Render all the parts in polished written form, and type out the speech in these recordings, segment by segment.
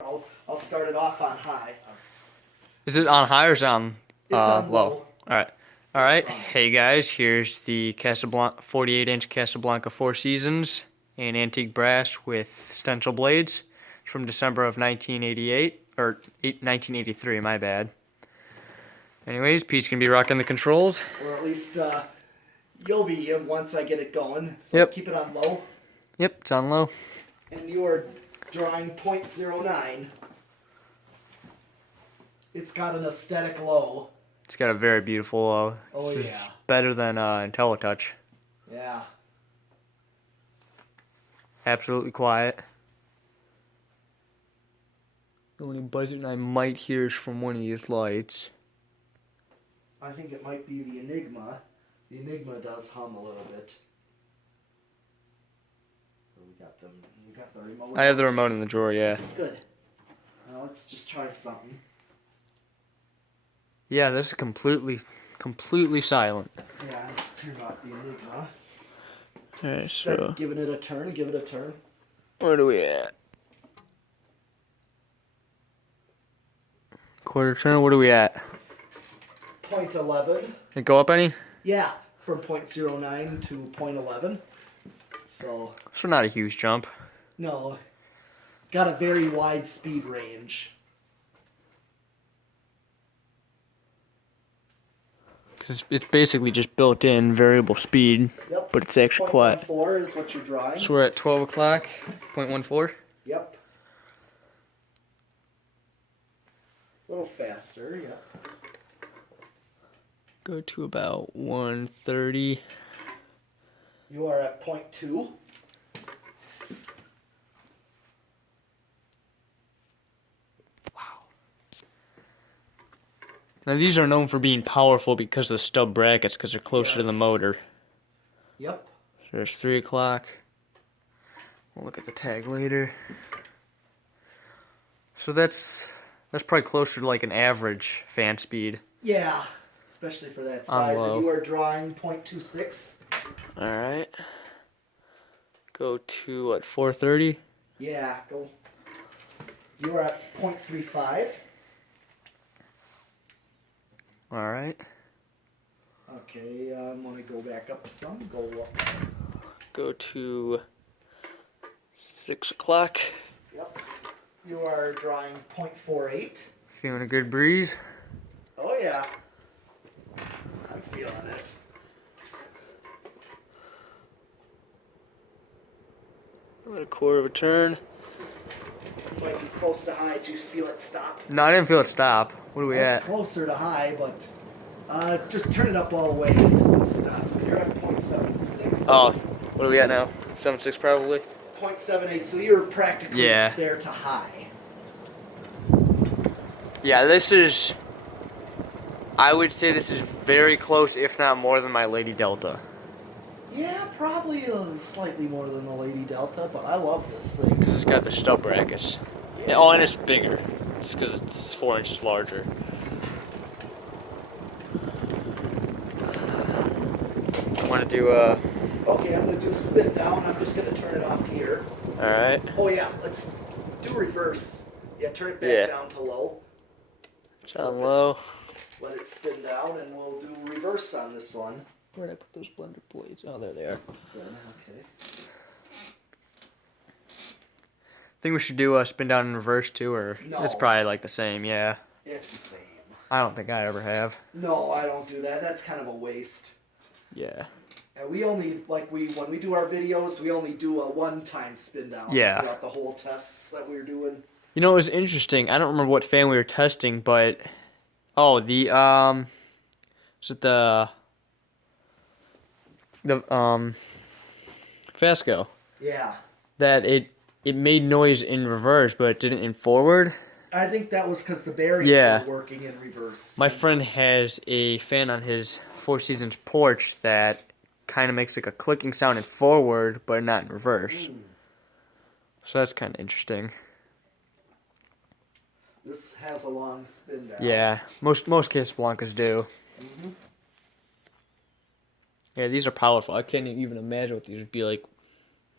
I'll start it off on high. Is it on high or is it on, It's on low? low. All right. Hey guys, here's the Casablanca 48-inch Casablanca Four Seasons in antique brass with stencil blades from December of 1988 or 1983. My bad. Anyways, Pete's gonna be rocking the controls. Or at least you'll be once I get it going. So Yep. Keep it on low. Yep, it's on low. And you are drawing .09. It's got an aesthetic low. It's got a very beautiful low. Oh This yeah. is better than IntelliTouch. Yeah. Absolutely quiet. The only buzzing I might hear is from one of these lights. I think it might be the Enigma. The Enigma does hum a little bit. We got the remote. I have the remote in the drawer, yeah. Good. Now let's just try something. Yeah, this is completely silent. Yeah, let's turn off the Enigma. Alright, Start so giving it a turn. Give it a turn. where do we at? Quarter turn, what are we at? .11. It go up any? Yeah, from .09 to .11. So Not a huge jump. no, got a very wide speed range. Cause it's basically just built-in variable speed, Yep. but it's actually quiet. .14 is what you're drawing. So we're at 12 o'clock, 0.14. Yep. A little faster. Yep. Go to about 130. You are at .2. Now these are known for being powerful because of the stub brackets, because they're closer to the Yes. motor. Yep. So there's 3 o'clock. We'll look at the tag later. So that's probably closer to like an average fan speed. Yeah, especially for that size. low. And you are drawing .26. Alright. Go to what, 430? Yeah, go. You are at .35. Alright. Okay, I'm gonna go back up some. Go up. Go to 6 o'clock. Yep. You are drawing .48. Feeling a good breeze. Oh yeah. I'm feeling it. About a quarter of a turn. Might be close to high. Do you feel it stop? No, I didn't feel it stop. What are we It's at? closer to high, but just turn it up all the way until it stops. You're at .76. Oh, what are we at now? 7.6 probably? .78, so you're practically Yeah. there to high. Yeah, this is... I would say this is very close, if not more than my Lady Delta. Yeah, probably slightly more than the Lady Delta, but I love this thing. Because it's got the stub brackets. Yeah. Oh, and it's bigger. It's because it's 4 inches larger. Want to do Okay, I'm going to do spin down. I'm just going to turn it off here. Alright. Oh yeah, let's do reverse. Yeah, turn it back Yeah. down to low. It's on low. Let it spin down, and we'll do reverse on this one. Where'd I put those blender blades? Oh, there they are. Okay. Think we should do spin down in reverse too, or No. it's probably like the same, yeah. It's the same. I don't think I ever have. No, I don't do that. That's kind of a waste. Yeah. And we only, when we do our videos, we only do a one-time spin down. Yeah. Throughout the whole tests that we're doing. You know, it was interesting. I don't remember what fan we were testing, but was it the Fasco? Yeah. That it made noise in reverse, but it didn't in forward. I think that was because the bearings Yeah. were working in reverse. My friend has a fan on his Four Seasons porch that kind of makes like a clicking sound in forward, but not in reverse. So that's kind of interesting. This has a long spin down. Yeah, most Casablancas do. Mm-hmm. Yeah, these are powerful. I can't even imagine what these would be like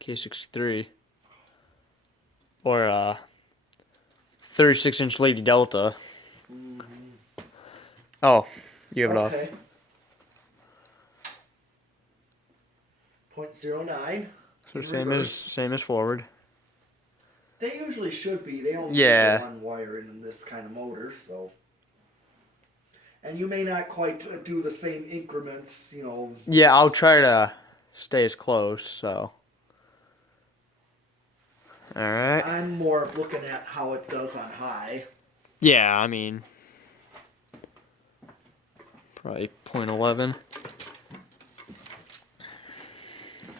K63. Or 36-inch Lady Delta. Oh, you have it off. Okay. 0.09. So in same reverse. as forward. They usually should be. They only Yeah. use one wire in this kind of motor, so. And you may not quite do the same increments, you know. Yeah, I'll try to stay as close, so. Alright. I'm more of looking at how it does on high. Yeah, I mean, probably 0.11.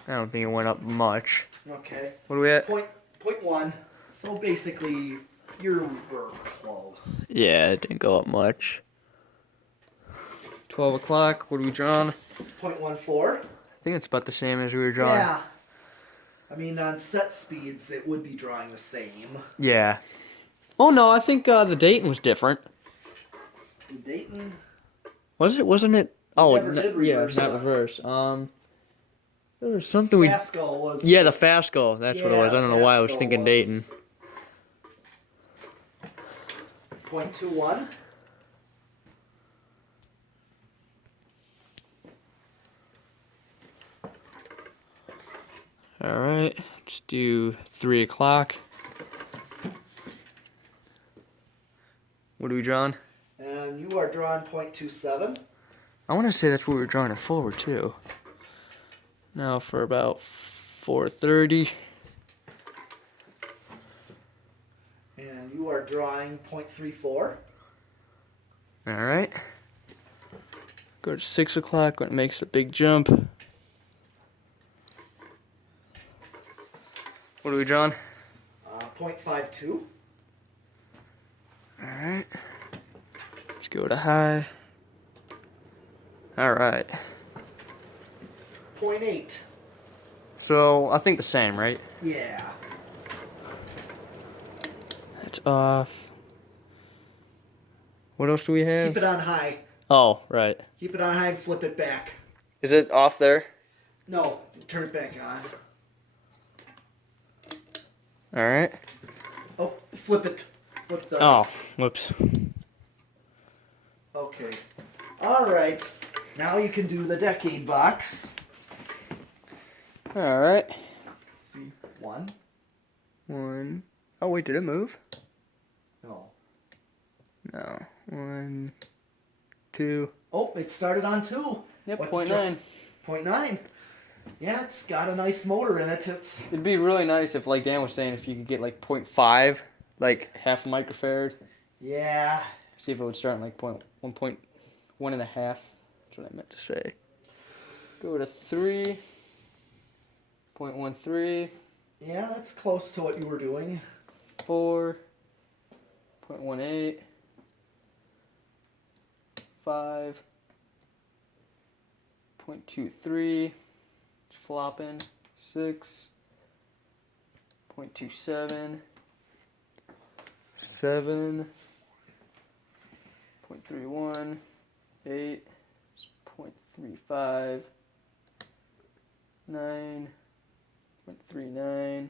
I don't think it went up much. Okay. What are we at? Point 1. So basically, we're close. Yeah, it didn't go up much. 12 o'clock, what are we drawing? 0.14. I think it's about the same as we were drawing. Yeah. I mean, on set speeds, it would be drawing the same. Yeah. Oh, no, I think the Dayton was different. The Dayton? Was it? Wasn't it? Oh, never did reverse. Yeah, not reverse. There was something we... Pascal was... Yeah, the Fasco. That's what it was. I don't know why I was Fasco thinking was- Dayton. 0.21. All right, let's do 3 o'clock. What are we drawing? And you are drawing 0.27. I want to say that's what we were drawing it forward too. Now for about 4:30. And you are drawing 0.34. All right. Go to 6 o'clock when it makes a big jump. What are we drawing? 0.52. All right. Let's go to high. All right. 0.8. So I think the same, right? Yeah. That's off. What else do we have? Keep it on high. Oh, right. Keep it on high and flip it back. Is it off there? No, turn it back on. All right. Oh, flip it. Flip those. Oh, whoops. Okay. All right. Now you can do the decade box. All right. See, 1. 1. Oh, wait, did it move? No. No. 1, 2. Oh, it started on 2. Yep, What's 0.9. 0.9. Yeah, it's got a nice motor in it. It'd be really nice if, like Dan was saying, if you could get like 0.5, like half a microfarad. Yeah. See if it would start in like 1.1 and a half. That's what I meant to say. Go to 3. 0.13. Yeah, that's close to what you were doing. 4. 0.18. 5. 0.23. Flopping. 6. 0.27. 7. 0.31. 8. 0.35. 9. 0.39.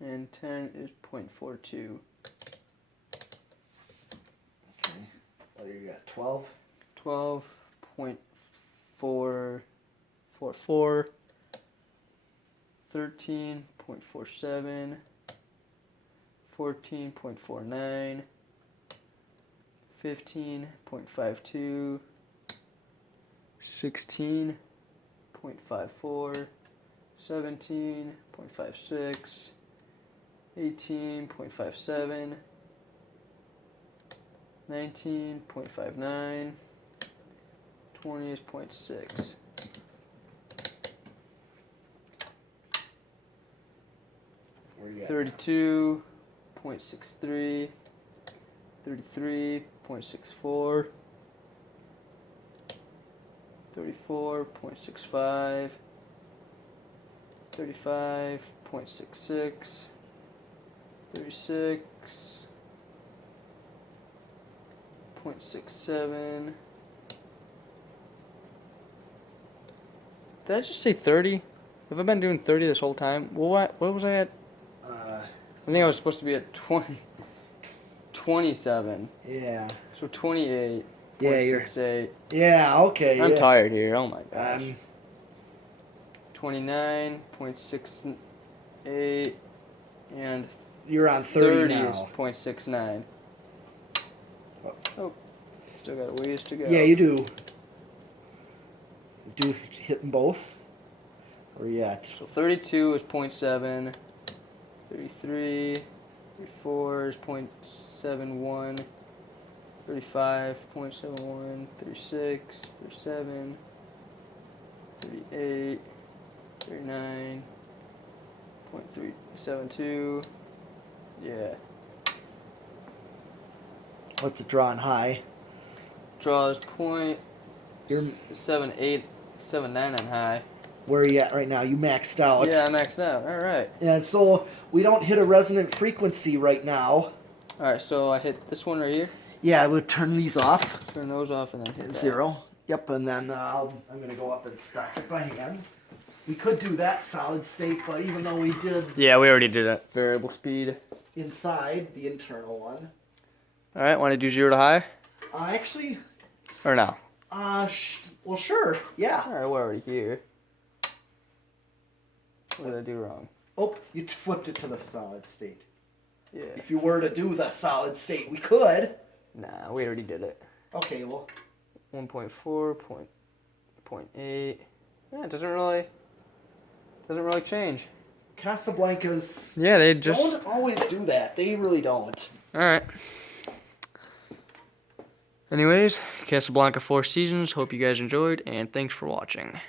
And 10 is 0.42. Okay. What do you got? 12? 12.444. 13.47. 14.49. 15.52. 16.54. 17.56. 18.57. 19.59. 20 is 0.6. Where you at? 32.63. 33.64. 34.65. 35.66. 36.67. Did I just say 30? Have I been doing 30 this whole time? What was I at? Uh, I think I was supposed to be at 20. 27. Yeah. So 28. Yeah, you're. 0.68. Yeah. Okay. I'm yeah. tired here. Oh my gosh. 29.68 and You're on 30 now. 30.69. Oh, still got a ways to go. Yeah, you do. Do hit them both? Or yet? So 32 is 0.7. 33, 34 is 0.71. 35, 0.71. 36, 37, 38, 39, 0.372. Yeah. What's it drawing high? Draws You're- 0.7879 on high. Where are you at right now? You maxed out. Yeah, I maxed out. All right. And so we don't hit a resonant frequency right now. All right, so I hit this one right here. Yeah, I would turn these off. Turn those off and then hit that. 0. Yep, and then I'm going to go up and stack it by hand. We could do that solid state, but even though we did Yeah, we already did it. Variable speed. inside the internal one. All right, want to do 0 to high Actually, or no? well, sure, yeah. All right, we're already here. What did I do wrong? Oh, you flipped it to the solid state. Yeah. If you were to do the solid state, we could. Nah, we already did it. Okay, well, 1.4, 0.8. Yeah, it doesn't really change. Casablancas Yeah, they just. don't always do that. They really don't. All right. Anyways, Casablanca Four Seasons. Hope you guys enjoyed, and thanks for watching.